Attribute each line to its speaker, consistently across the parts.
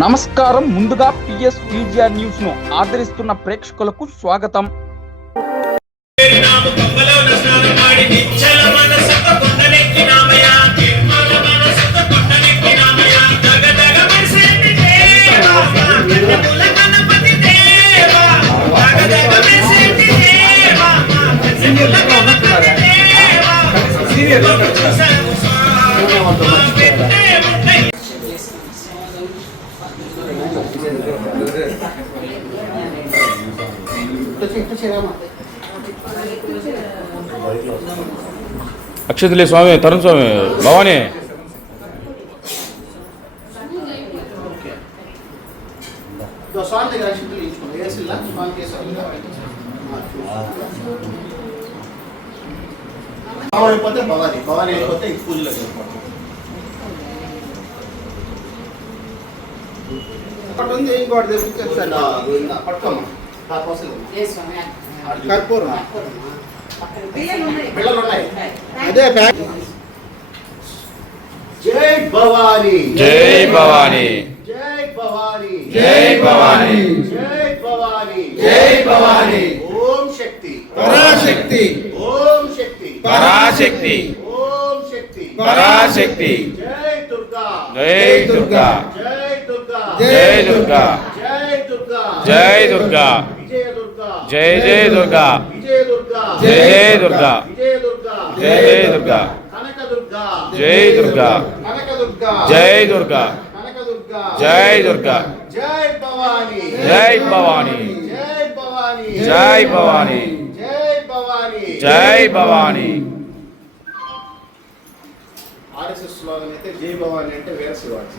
Speaker 1: నమస్కారం. ముందుగా PS VGR న్యూస్ను ఆదరిస్తున్న ప్రేక్షకులకు స్వాగతం.
Speaker 2: అక్షతలే స్వామి తరుణ్ స్వామి భవానీ.
Speaker 3: స్వామి అయిపోతే భవాని భవానీ అయిపోతే ఈ వెళ్ళిపోతాం ఒకటి ఉంది ఇంకోటి తెప్పించేస్తాను పట్టుకోమ్మా. కర్పూరం బిళ్ళలు ఉన్నాయి అదే ప్యాక్ జై భవాని
Speaker 2: జై భవానీ
Speaker 3: జై భవాని
Speaker 2: జై భవానీ
Speaker 3: జై భవాని
Speaker 2: జై భవానీ
Speaker 3: ఓం శక్తి
Speaker 2: పరాశక్తి
Speaker 3: ఓం శక్తి
Speaker 2: పరాశక్తి
Speaker 3: ఓం శక్తి
Speaker 2: పరాశక్తి
Speaker 3: జై దుర్గా
Speaker 2: జై దుర్గా
Speaker 3: జై దుర్గా
Speaker 2: జై దుర్గా
Speaker 3: జై దుర్గా.
Speaker 2: జై దుర్గా
Speaker 3: దుర్గా
Speaker 2: జై జై దుర్గా.
Speaker 3: విజయ దుర్గా
Speaker 2: జై జై దుర్గా.
Speaker 3: విజయ దుర్గా
Speaker 2: జై జై దుర్గా
Speaker 3: కనక దుర్గా.
Speaker 2: జై దుర్గా. జై దుర్గా. జై దుర్గా.
Speaker 3: జై భవానీ.
Speaker 2: జై భవానీ.
Speaker 3: జై భవానీ. ఆర్ఎస్ఎస్ స్లోగన్ అయితే జై భవానీ అంటే వీర శివాజీ.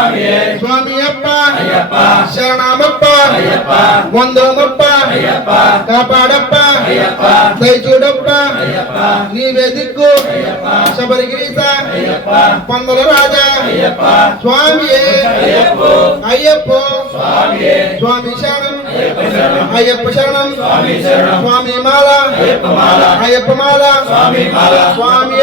Speaker 3: శ్రీ స్వామి స్వామి అయ్యప్ప స్వామి అప్ప శరణమప్ప వందమప్ప కాపాడప్ప దయచూడప్ప నీవే దిక్కు శబరిగిరీత పందల రాజా స్వామి అయ్యప్ప స్వామి శరణం అయ్యప్ప శరణం స్వామి మాల అయ్యప్ప మాల స్వామి అయ్యప్ప స్వామి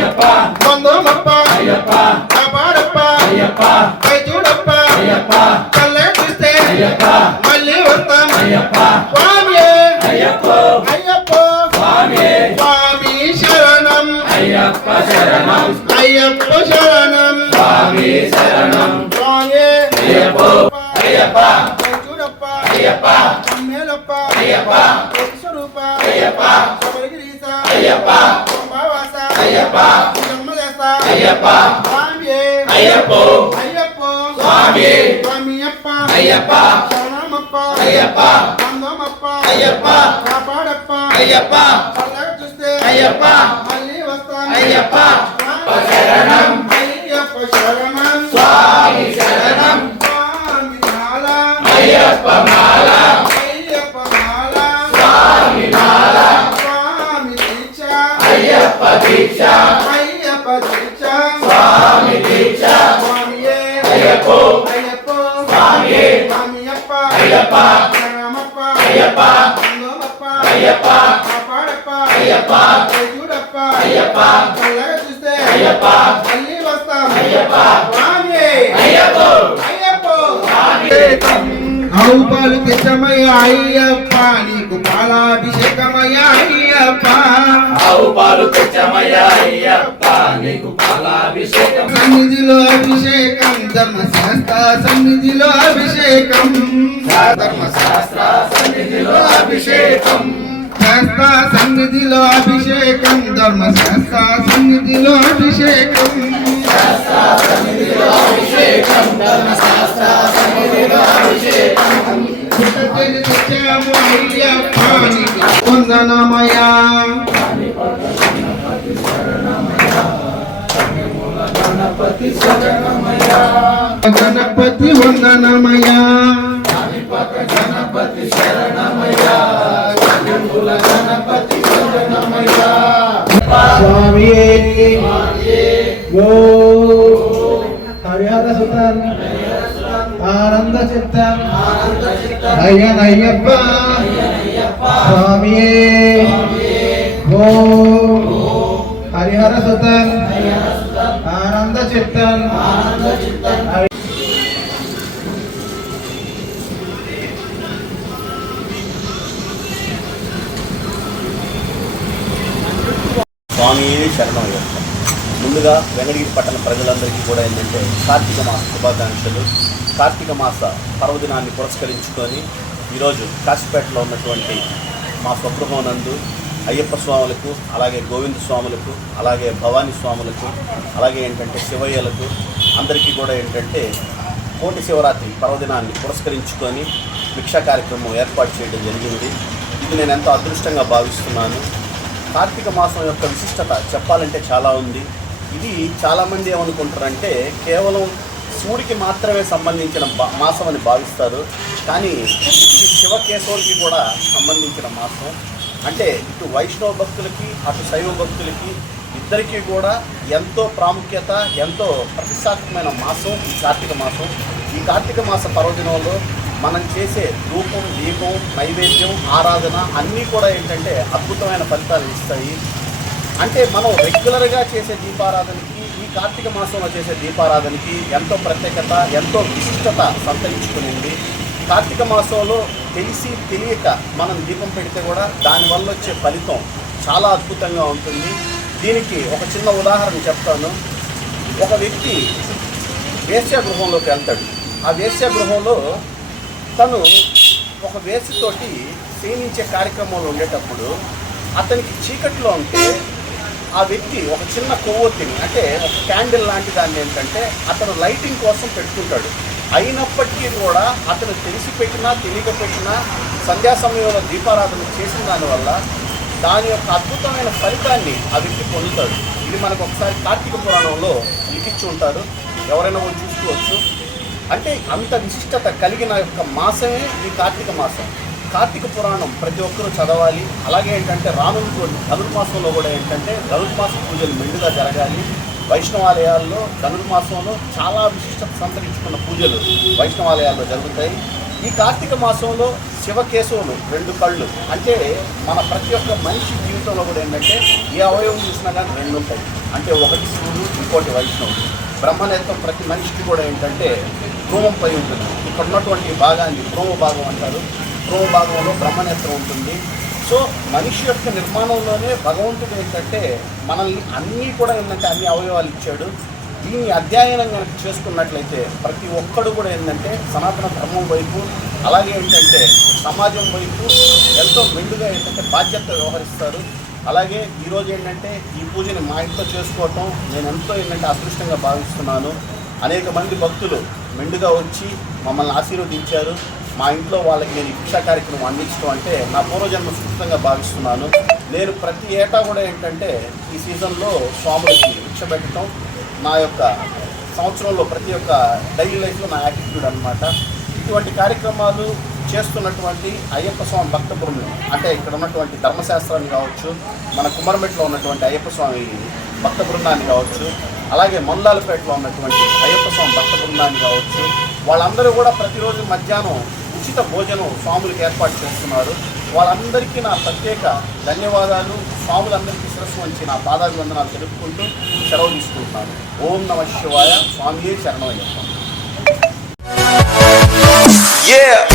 Speaker 3: అప్ప అప్ప శరణమప్ప వందమప్ప కాపాడప్ప పై చూడప్ప కళ్ళే చూస్తే మళ్ళీ వస్తాం స్వామి అయ్యప్ప స్వామి శరణం అయ్యప్ప శరణం అయ్యప్ప శరణం స్వామి శరణం స్వామి అయ్యప్ప చూడప్ప అయ్యప్ప మేలప్ప అయ్యప్ప స్వరూప అయ్యప్ప శబరిగిరీస అయ్యప్ప కుంభవాస అయ్యప్ప జన్మదేశ అయ్యప్ప స్వామి అయ్యప్ప అయ్యప్ప స్వామి స్వామి అప్ప అయ్యప్ప శరణమప్ప అయ్యప్ప వందమప్ప అయ్యప్ప కాపాడప్ప అయ్యప్ప చల్లగా చూస్తే అయ్యప్ప మళ్ళీ వస్తాం అయ్యప్ప శరణం అయ్యప్ప శరణం స్వామి శరణం స్వామి మాల అయ్యప్ప మాల అయ్యప్ప ఆవు పాలు తెచ్చమయ్య అయ్యప్ప నీకు పాలాభిషేకమయ్య అయ్యప్ప.
Speaker 4: ఆవు పాలు తెచ్చమయ్యా అయ్యప్ప నీకు పాలాభిషేకం
Speaker 3: సన్నిధిలో అభిషేకం. ధర్మశాస్త్ర సన్నిధిలో అభిషేకం. ధర్మశాస్త్ర
Speaker 4: శాస్త్ర సన్నిధిలో అభిషేకం
Speaker 5: ధర్మశాస్త్ర సన్నిధిలో అభిషేకం. ధర్మశాస్త్ర సన్నిధిలో అభిషేకం పుట్టతెలు తెచ్చాము అయ్యప్ప గణపతి వందనమయ్యా. గణపతి వందనమయ్యా స్వామి గో హరిహర సుతన్ ఆనంద చిత్తన్ అయ్యనయ్యప్ప స్వామి ఓ హరిహర సుతన్ ఆనంద చిత్తన్
Speaker 6: స్వామి శరణం యొక్క ముందుగా వెంకటగిరి పట్టణ ప్రజలందరికీ కూడా ఏంటంటే కార్తీక మాస శుభాకాంక్షలు. కార్తీక మాస పర్వదినాన్ని పురస్కరించుకొని ఈరోజు కాశీపేటలో ఉన్నటువంటి మా స్వగృహం నందు అయ్యప్ప స్వాములకు అలాగే గోవింద స్వాములకు అలాగే భవానీ స్వాములకు అలాగే ఏంటంటే శివయ్యలకు అందరికీ కూడా ఏంటంటే కోటి శివరాత్రి పర్వదినాన్ని పురస్కరించుకొని భిక్షా కార్యక్రమం ఏర్పాటు చేయడం జరిగింది. ఇది నేను ఎంతో అదృష్టంగా భావిస్తున్నాను. కార్తీక మాసం యొక్క విశిష్టత చెప్పాలంటే చాలా ఉంది. ఇది చాలామంది ఏమనుకుంటారంటే కేవలం శివుడికి మాత్రమే సంబంధించిన మాసం అని భావిస్తారు. కానీ ఇది శివకేశవులకి కూడా సంబంధించిన మాసం. అంటే ఇటు వైష్ణవ భక్తులకి అటు శైవ భక్తులకి ఇద్దరికీ కూడా ఎంతో ప్రాముఖ్యత ఎంతో ప్రతిష్టాత్మకమైన మాసం ఈ కార్తీక మాసం. ఈ కార్తీక మాస పర్వదినంలో మనం చేసే ధూపం దీపం నైవేద్యం ఆరాధన అన్నీ కూడా ఏంటంటే అద్భుతమైన ఫలితాలు ఇస్తాయి. అంటే మనం రెగ్యులర్గా చేసే దీపారాధనకి ఈ కార్తీక మాసంలో చేసే దీపారాధనకి ఎంతో ప్రత్యేకత ఎంతో విశిష్టత సంతరించుకునింది. కార్తీక మాసంలో తెలిసి తెలియక మనం దీపం పెడితే కూడా దానివల్ల వచ్చే ఫలితం చాలా అద్భుతంగా ఉంటుంది. దీనికి ఒక చిన్న ఉదాహరణ చెప్తాను. ఒక వ్యక్తి వేశ్యాగృహంలోకి వెళ్తాడు. ఆ వేశ్యాగృహంలో తను ఒక వేసితోటి సేవించే కార్యక్రమంలో ఉండేటప్పుడు అతనికి చీకట్లో ఉంటే ఆ వ్యక్తి ఒక చిన్న కొవ్వొత్తిని అంటే ఒక క్యాండిల్ లాంటి దాన్ని ఏంటంటే అతను లైటింగ్ కోసం పెట్టుకుంటాడు అయినప్పటికీ కూడా అతను తెలిసి పెట్టినా తెలియక పెట్టినా సంధ్యా సమయంలో దీపారాధన చేసిన దానివల్ల దాని యొక్క అద్భుతమైన ఫలితాన్ని ఆ వ్యక్తి పొందుతాడు. ఇది మనకు ఒకసారి కార్తీక పురాణంలో లిఖించి ఉంటారు ఎవరైనా చూసుకోవచ్చు. అంటే అంత విశిష్టత కలిగిన యొక్క మాసమే ఈ కార్తీక మాసం. కార్తీక పురాణం ప్రతి ఒక్కరూ చదవాలి. అలాగే ఏంటంటే రానున్నటువంటి ధనుర్మాసంలో కూడా ఏంటంటే ధనుర్మాస పూజలు మెండుగా జరగాలి. వైష్ణవాలయాల్లో ధనుర్మాసంలో చాలా విశిష్టత సంతరించుకున్న పూజలు వైష్ణవాలయాల్లో జరుగుతాయి. ఈ కార్తీక మాసంలో శివకేశవులు రెండు కళ్ళు. అంటే మన ప్రతి ఒక్క మనిషి జీవితంలో కూడా ఏంటంటే ఏ అవయవం చూసినా కానీ రెండు ఉంటాయి. అంటే ఒకటి శివుడు ఇంకోటి వైష్ణవుడు. బ్రహ్మనేత్వం ప్రతి మనిషికి కూడా ఏంటంటే భ్రూమంపై ఉంటుంది. ఇక్కడ ఉన్నటువంటి భాగాన్ని భ్రూమ భాగం అంటారు. భ్రూమ భాగంలో బ్రహ్మనేత్రం ఉంటుంది. సో మనిషి యొక్క నిర్మాణంలోనే భగవంతుడు ఏంటంటే మనల్ని అన్నీ కూడా ఏంటంటే అన్ని అవయవాలు ఇచ్చాడు. దీన్ని అధ్యయనం కనుక చేసుకున్నట్లయితే ప్రతి ఒక్కడు కూడా ఏంటంటే సనాతన ధర్మం వైపు అలాగే ఏంటంటే సమాజం వైపు ఎంతో మెండుగా ఏంటంటే బాధ్యత వ్యవహరిస్తారు. అలాగే ఈరోజు ఏంటంటే ఈ పూజని మా ఇంట్లో చేసుకోవటం నేను ఎంతో ఏంటంటే అదృష్టంగా భావిస్తున్నాను. అనేక మంది భక్తులు మెండుగా వచ్చి మమ్మల్ని ఆశీర్వదించారు. మా ఇంట్లో వాళ్ళకి నేను ఈ కార్యక్రమం అందించడం అంటే నా పూర్వజన్మ సుఖంగా భావిస్తున్నాను. నేను ప్రతి ఏటా కూడా ఏంటంటే ఈ సీజన్లో స్వాములకి భిక్ష పెట్టడం నా యొక్క సంవత్సరంలో ప్రతి ఒక్క డైలీ లైఫ్లో నా యాటిట్యూడ్ అనమాట ఇటువంటి కార్యక్రమాలు చేస్తున్నటువంటి అయ్యప్ప స్వామి భక్త బృందం అంటే ఇక్కడ ఉన్నటువంటి ధర్మశాస్త్రాన్ని కావచ్చు మన కుమ్మరమెట్లో ఉన్నటువంటి అయ్యప్ప స్వామి భక్త బృందాన్ని కావచ్చు అలాగే మొల్లాలపేటలో ఉన్నటువంటి అయ్యప్ప స్వామి భక్త బృందాన్ని కావచ్చు వాళ్ళందరూ కూడా ప్రతిరోజు మధ్యాహ్నం ఉచిత భోజనం స్వాములకు ఏర్పాటు చేస్తున్నారు. వాళ్ళందరికీ నా ప్రత్యేక ధన్యవాదాలు. స్వాములందరికీ శిరస్సు వంచి నా పాదాభివందనాలు తెలుపుకుంటూ సెలవు తీసుకుంటున్నాను. ఓం నమ శివాయ. స్వామియే శరణమయ్యప్ప. Yeah!